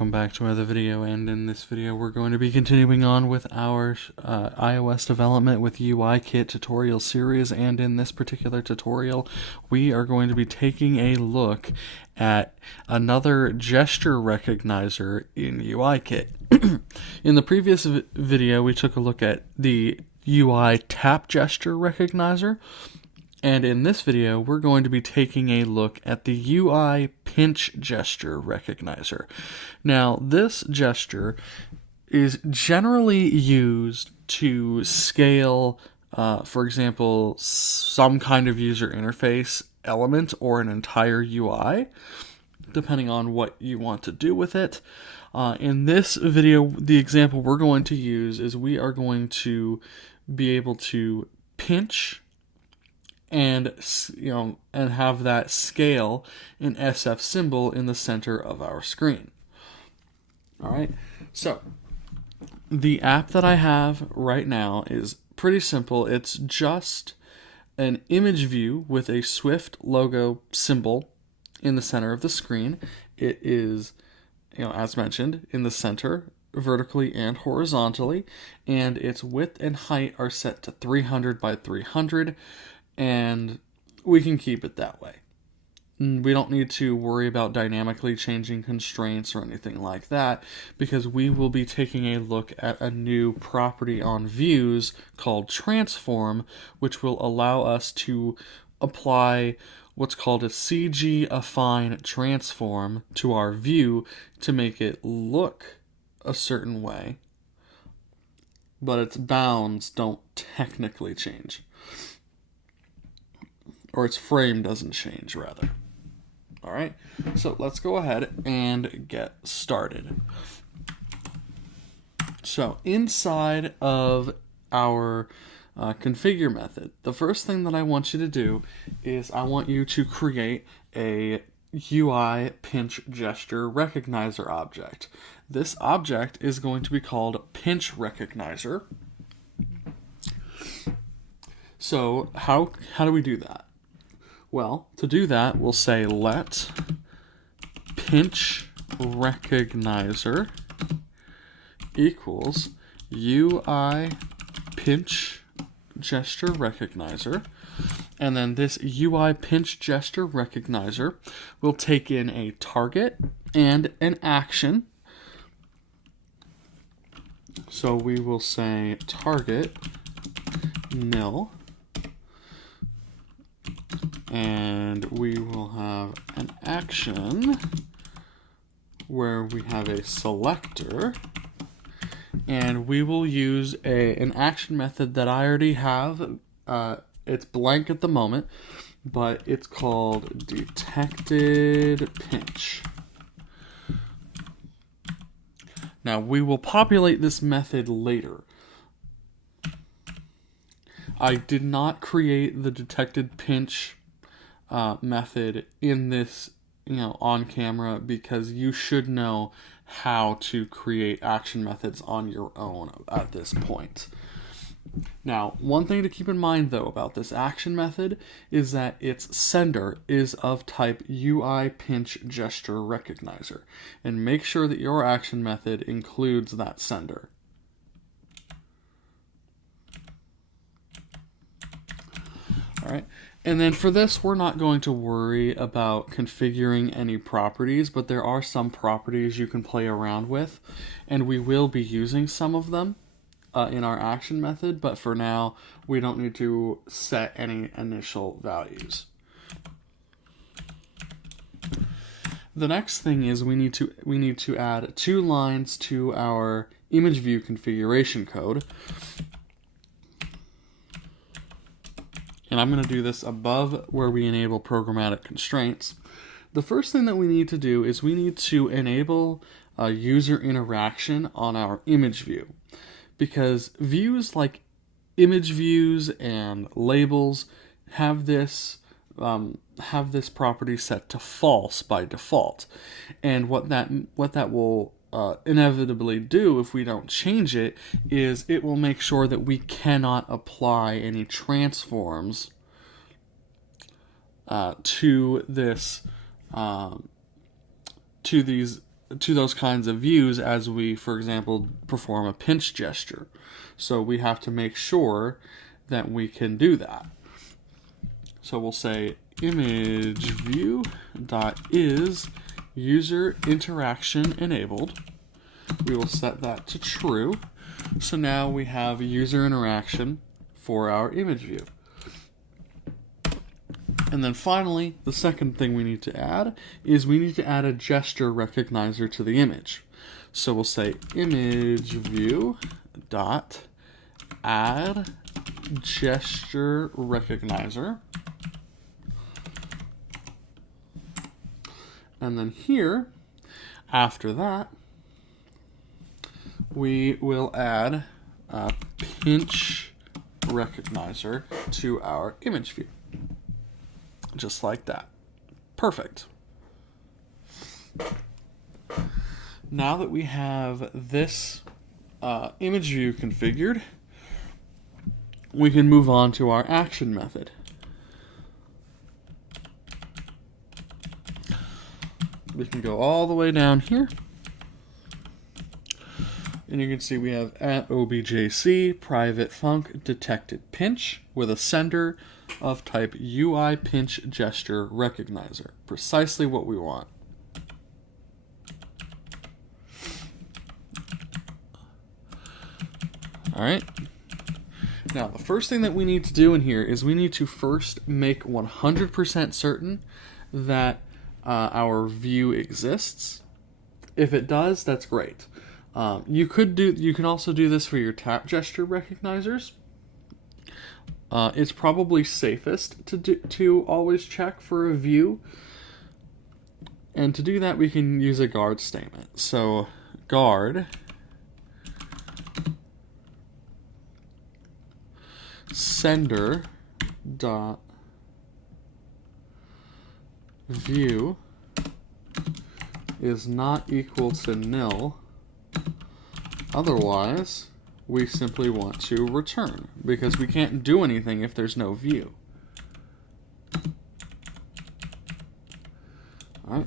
welcome back to another video, and in this video we're going to be continuing on with our iOS development with UIKit tutorial series, and in this particular tutorial we are going to be taking a look at another gesture recognizer in UIKit. In the previous video we took a look at the UI tap gesture recognizer, and in this video, we're going to be taking a look at the UIPinchGestureRecognizer. Now, this gesture is generally used to scale, for example, some kind of user interface element or an entire UI, depending on what you want to do with it. In this video, the example we're going to use is we are going to be able to pinch and have that scale an SF symbol in the center of our screen. All right, so the app that I have right now is pretty simple. It's just an image view with a Swift logo symbol in the center of the screen. It is, as mentioned, in the center, vertically and horizontally, and its width and height are set to 300 by 300. And we can keep it that way. We don't need to worry about dynamically changing constraints or anything like that, because we will be taking a look at a new property on views called transform, which will allow us to apply what's called a CG-affine transform to our view to make it look a certain way, but its bounds don't technically change. Or its frame doesn't change, rather. All right, so let's go ahead and get started. So inside of our configure method, the first thing that I want you to do is I want you to create a UIPinchGestureRecognizer object. This object is going to be called PinchRecognizer. So how do we do that? Well, to do that, we'll say let PinchRecognizer equals UIPinchGestureRecognizer, and then this UIPinchGestureRecognizer will take in a target and an action. So we will say target nil, and we will have an action where we have a selector, and we will use an action method that I already have. It's blank at the moment, but it's called detected pinch. Now we will populate this method later. I did not create the detected pinch method in this, on camera, because you should know how to create action methods on your own at this point. Now, one thing to keep in mind, though, about this action method is that its sender is of type UIPinchGestureRecognizer, and make sure that your action method includes that sender. All right. And then for this, we're not going to worry about configuring any properties, but there are some properties you can play around with, and we will be using some of them in our action method, but for now, we don't need to set any initial values. The next thing is we need to add 2 lines to our image view configuration code. And I'm going to do this above where we enable programmatic constraints. The first thing that we need to do is we need to enable user interaction on our image view, because views like image views and labels have this property set to false by default. And what that will inevitably do if we don't change it is it will make sure that we cannot apply any transforms to this to these to those kinds of views as we, for example, perform a pinch gesture. So we have to make sure that we can do that. So we'll say image view dot is user interaction enabled. We will set that to true. So now we have user interaction for our image view. And then finally, the second thing we need to add is we need to add a gesture recognizer to the image. So we'll say image view dot add gesture recognizer. And then here, after that, we will add a pinch recognizer to our image view. Just like that. Perfect. Now that we have this image view configured, we can move on to our action method. We can go all the way down here. And you can see we have at objc private func detected pinch with a sender of type UIPinchGestureRecognizer. Precisely what we want. Alright. Now, the first thing that we need to do in here is we need to first make 100% certain that our view exists. If it does, that's great. You can also do this for your tap gesture recognizers. It's probably safest to always check for a view. And to do that, we can use a guard statement. So guard sender dot view is not equal to nil. Otherwise, we simply want to return, because we can't do anything if there's no view. Alright,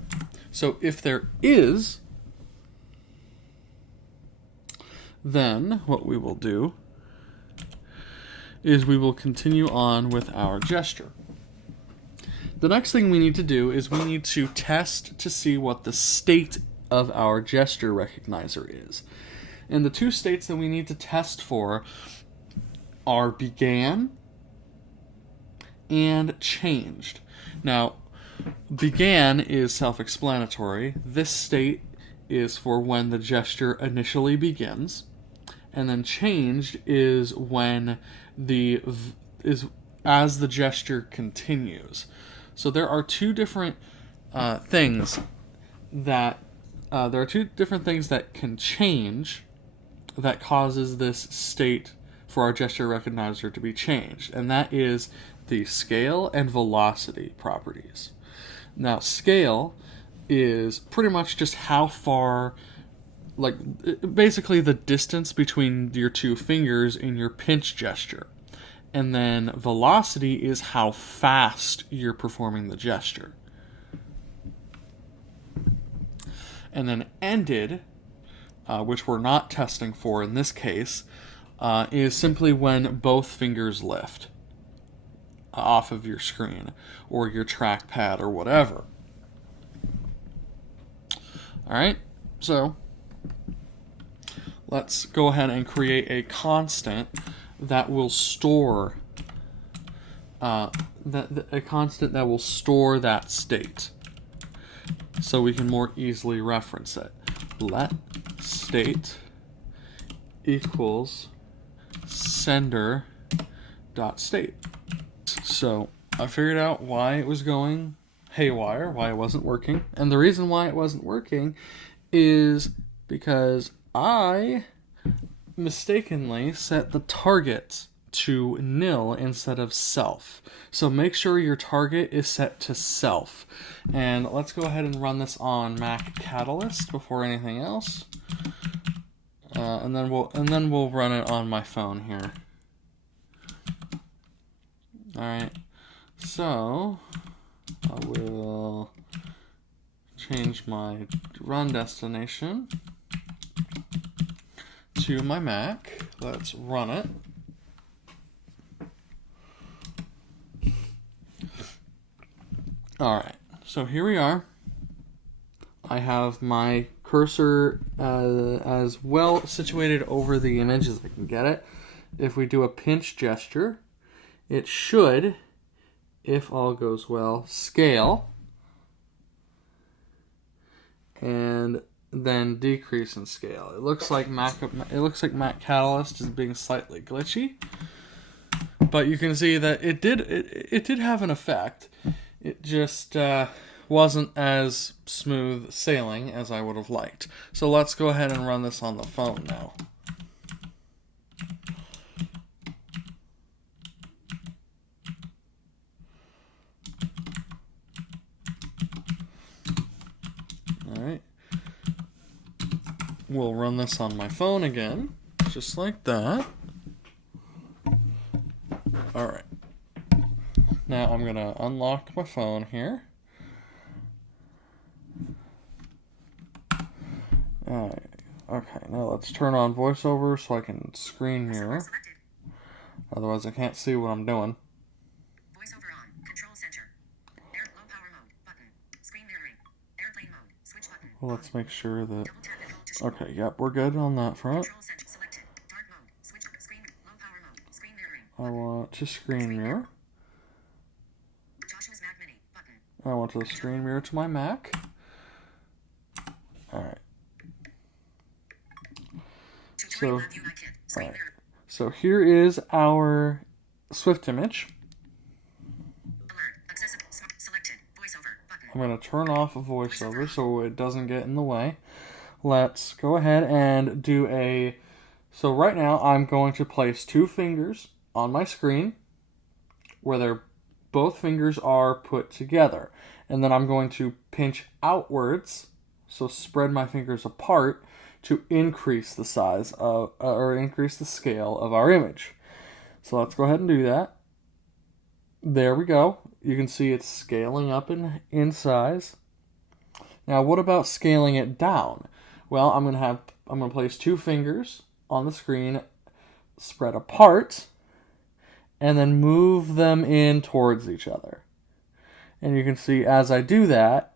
so if there is, then what we will do is we will continue on with our gesture. The next thing we need to do is we need to test to see what the state of our gesture recognizer is. And the two states that we need to test for are began and changed. Now, began is self-explanatory. This state is for when the gesture initially begins, and then changed is when as the gesture continues. So there are two different things that can change that causes this state for our gesture recognizer to be changed, and that is the scale and velocity properties. Now, scale is pretty much just how far, like basically the distance between your two fingers in your pinch gesture. And then velocity is how fast you're performing the gesture. And then ended, which we're not testing for in this case, is simply when both fingers lift off of your screen or your trackpad or whatever. Alright, so let's go ahead and create a constant that will store that state, so we can more easily reference it. Let state equals sender dot state. So I figured out why it was going haywire, why it wasn't working, and the reason why it wasn't working is because I mistakenly set the target to nil instead of self. So make sure your target is set to self. And let's go ahead and run this on Mac Catalyst before anything else. And then we'll run it on my phone here. Alright. So I will change my run destination to my Mac. Let's run it. Alright, so here we are. I have my cursor as well situated over the image as I can get it. If we do a pinch gesture, it should, if all goes well, scale and then decrease in scale. It looks like Mac Catalyst is being slightly glitchy, but you can see that it did have an effect. It just wasn't as smooth sailing as I would have liked. So let's go ahead and run this on the phone now. Alright. We'll run this on my phone again, just like that. Alright. Now I'm going to unlock my phone here. Okay, now let's turn on VoiceOver so I can screen mirror. Otherwise I can't see what I'm doing. VoiceOver on. Control center. Low power mode. Button. Screen mirroring. Airplane mode. Switch button. Well, let's make sure that... Double tap and hold to Okay, yep, we're good on that front. Control center selected. Dark mode. Switch screen. Low power mode. Screen mirroring. I want to screen mirror. Joshua's Mac Mini. Button. I want to screen mirror to my Mac. Alright. Tutorial of UIKit. Screen mirror. So here is our Swift image. Alert. Accessible. Selected. VoiceOver. Button. I'm going to turn off VoiceOver so it doesn't get in the way. Let's go ahead and do a... So right now I'm going to place 2 fingers on my screen where both fingers are put together. And then I'm going to pinch outwards, so spread my fingers apart, to increase the size of, or increase the scale of our image. So let's go ahead and do that. There we go. You can see it's scaling up in size. Now, what about scaling it down? Well, I'm gonna place 2 fingers on the screen, spread apart, and then move them in towards each other. And you can see as I do that,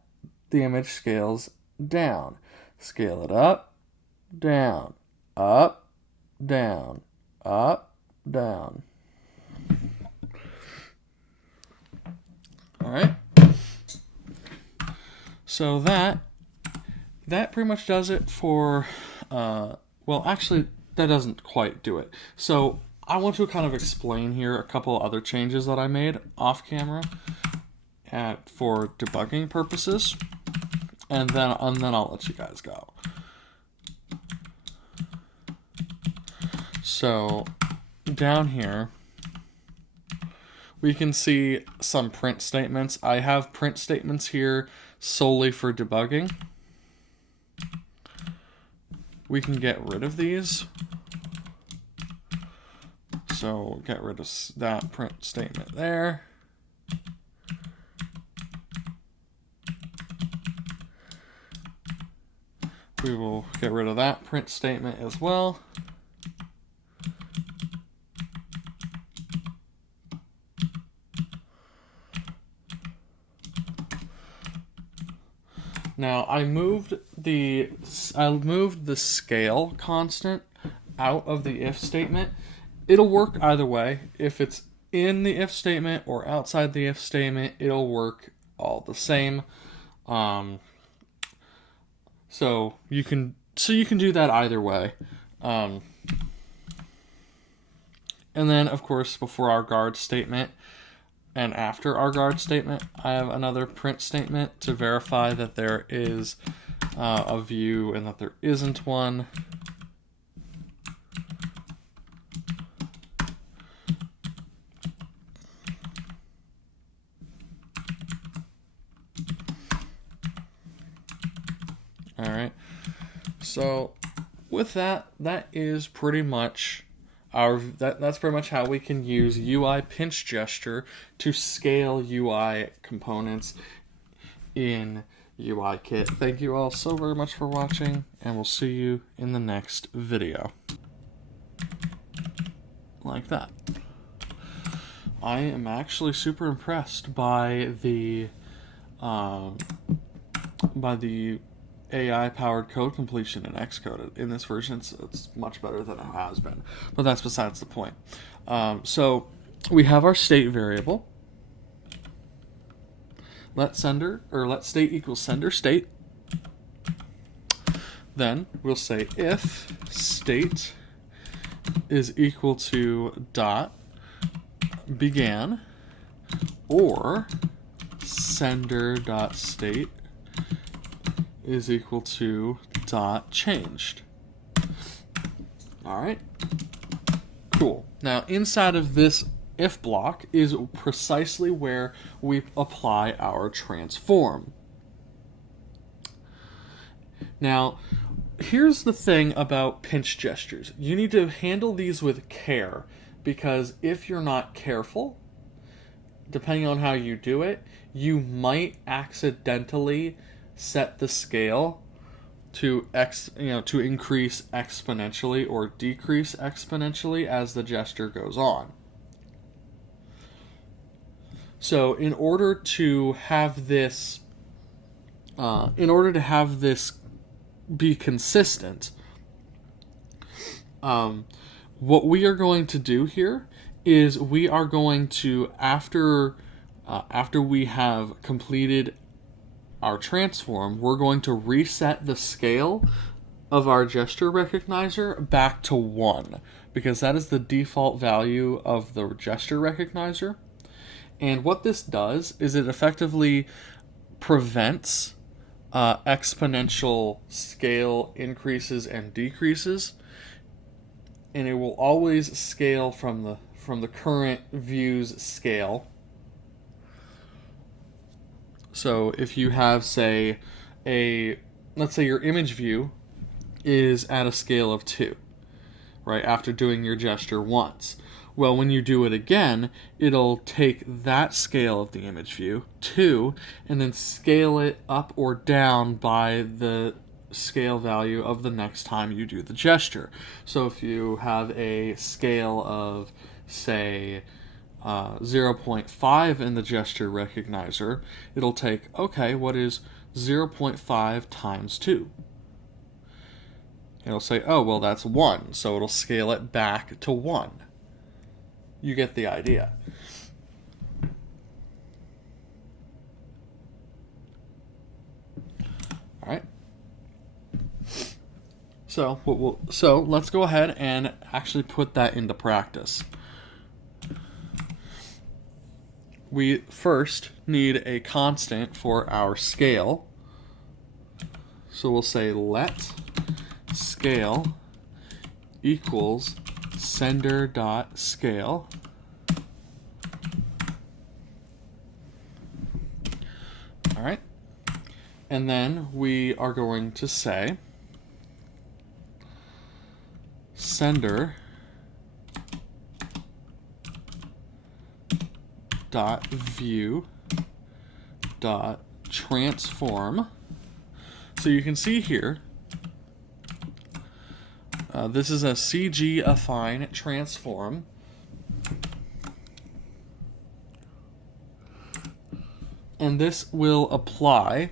the image scales down. Scale it up, down, up, down, up, down. All right. So that pretty much does it for, well, actually, that doesn't quite do it. So I want to kind of explain here a couple other changes that I made off camera for debugging purposes, and then I'll let you guys go. So down here, we can see some print statements. I have print statements here solely for debugging. We can get rid of these. So get rid of that print statement there. We will get rid of that print statement as well. Now I moved the scale constant out of the if statement. It'll work either way. If it's in the if statement or outside the if statement, it'll work all the same. So you can do that either way. And then of course before our guard statement and after our guard statement, I have another print statement to verify that there is a view and that there isn't one. All right. So with that is pretty much that's pretty much how we can use UI pinch gesture to scale UI components in UIKit. Thank you all so very much for watching, and we'll see you in the next video. Like that. I am actually super impressed by the AI-powered code completion in Xcode. In this version, it's much better than it has been. But that's besides the point. So we have our state variable. Let state equals sender state. Then we'll say if state is equal to dot began or sender.state is equal to dot changed. All right, cool. Now inside of this if block is precisely where we apply our transform. Now, here's the thing about pinch gestures. You need to handle these with care, because if you're not careful, depending on how you do it, you might accidentally set the scale to increase exponentially or decrease exponentially as the gesture goes on. So in order to have this be consistent, what we are going to do here is we are going to, after we have completed our transform, we're going to reset the scale of our gesture recognizer back to 1, because that is the default value of the gesture recognizer. And what this does is it effectively prevents exponential scale increases and decreases, and it will always scale from the current view's scale. So if you have, say, let's say your image view is at a scale of 2, right, after doing your gesture once. Well, when you do it again, it'll take that scale of the image view, 2, and then scale it up or down by the scale value of the next time you do the gesture. So if you have a scale of, say, 0.5 in the gesture recognizer, it'll take, okay, what is 0.5 times 2? It'll say, oh, well, that's 1, so it'll scale it back to 1. You get the idea. All right. So let's go ahead and actually put that into practice. We first need a constant for our scale. So we'll say let scale equals sender.scale. All right. And then we are going to say sender dot view dot transform. So you can see here, this is a CG affine transform. And this will apply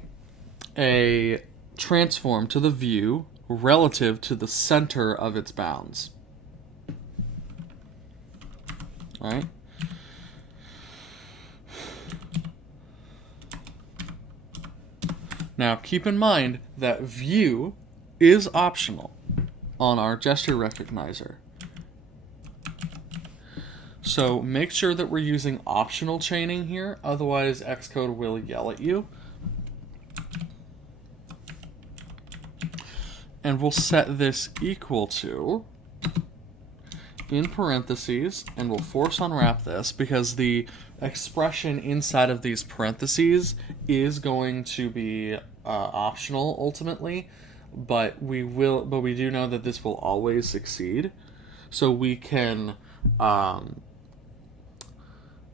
a transform to the view relative to the center of its bounds. All right. Now keep in mind that view is optional on our gesture recognizer. So make sure that we're using optional chaining here, otherwise Xcode will yell at you. And we'll set this equal to, in parentheses, and we'll force unwrap this because the expression inside of these parentheses is going to be optional ultimately, but we do know that this will always succeed. So we can, at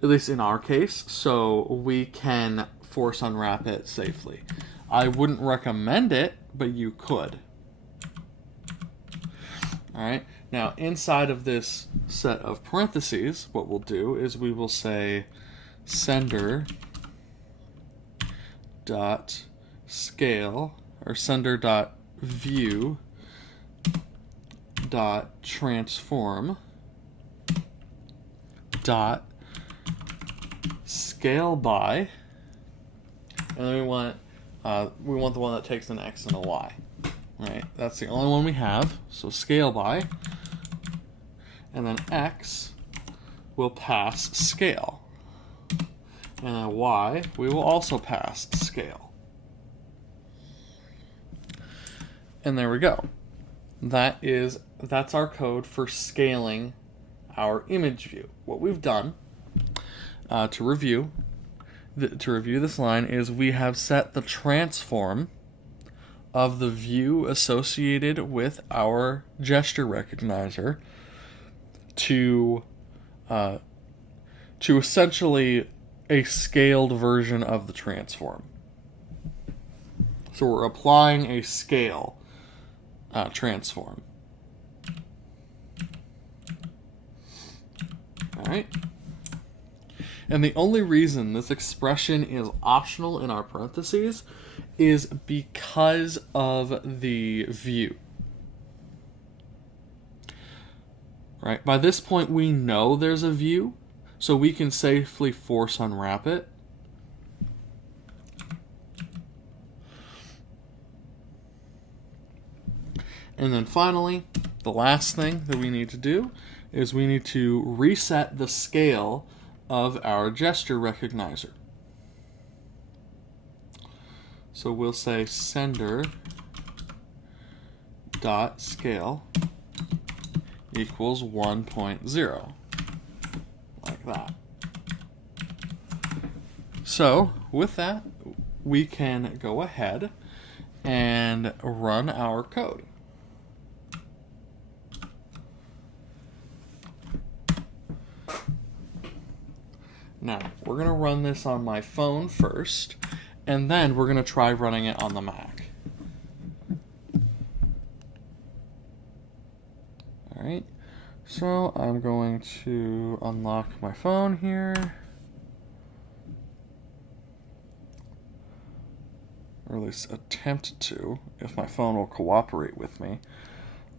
least in our case, so we can force unwrap it safely. I wouldn't recommend it, but you could. All right. Now, inside of this set of parentheses, what we'll do is we will say sender dot scale, or sender dot view dot transform dot scale by, and then we want the one that takes an x and a y. Right, that's the only one we have. So scale by, and then x will pass scale, and then y we will also pass scale. And there we go. That's our code for scaling our image view. What we've done to review this line is we have set the transform of the view associated with our gesture recognizer to essentially a scaled version of the transform. So we're applying a scale transform. All right. And the only reason this expression is optional in our parentheses is because of the view. Right? By this point, we know there's a view, so we can safely force unwrap it. And then finally, the last thing that we need to do is we need to reset the scale of our gesture recognizer. So we'll say sender dot scale equals 1.0, like that. So with that, we can go ahead and run our code. Now, we're going to run this on my phone first, and then we're going to try running it on the Mac. Alright, so I'm going to unlock my phone here. Or at least attempt to, if my phone will cooperate with me.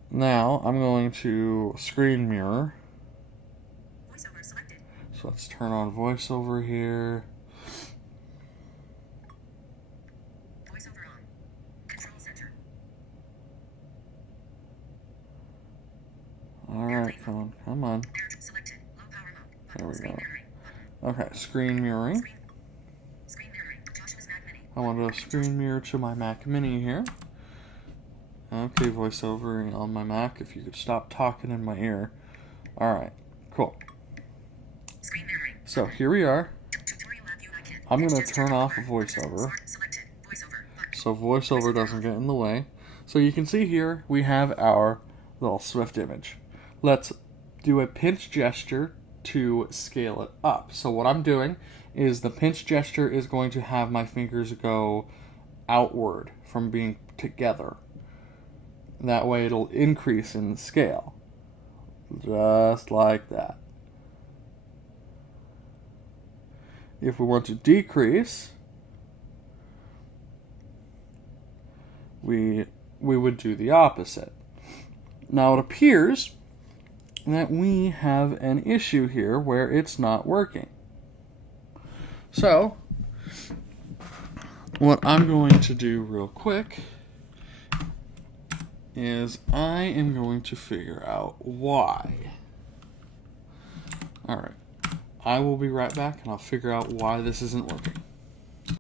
Now, I'm going to screen mirror. Voiceover selected. So let's turn on voiceover here. Voiceover on. Control center. Alright, phone, come on. Selected. Low power mode. There we Screen go. mirroring. Okay, screen mirroring. Screen mirroring. Joshua's Mac Mini. I want to screen mirror to my Mac Mini here. Okay, voiceover on my Mac, if you could stop talking in my ear. Alright, cool. Screen mirroring. So here we are. Tutorial app UIKit. I'm going to turn off voiceover, Selected. Voiceover. Button. so voiceover doesn't get in the way. So you can see here we have our little Swift image. Let's do a pinch gesture to scale it up. So what I'm doing is the pinch gesture is going to have my fingers go outward from being together. That way it'll increase in scale. Just like that. If we want to decrease, we would do the opposite. Now it appears that we have an issue here where it's not working. So, what I'm going to do real quick is I am going to figure out why. Alright, I will be right back and I'll figure out why this isn't working.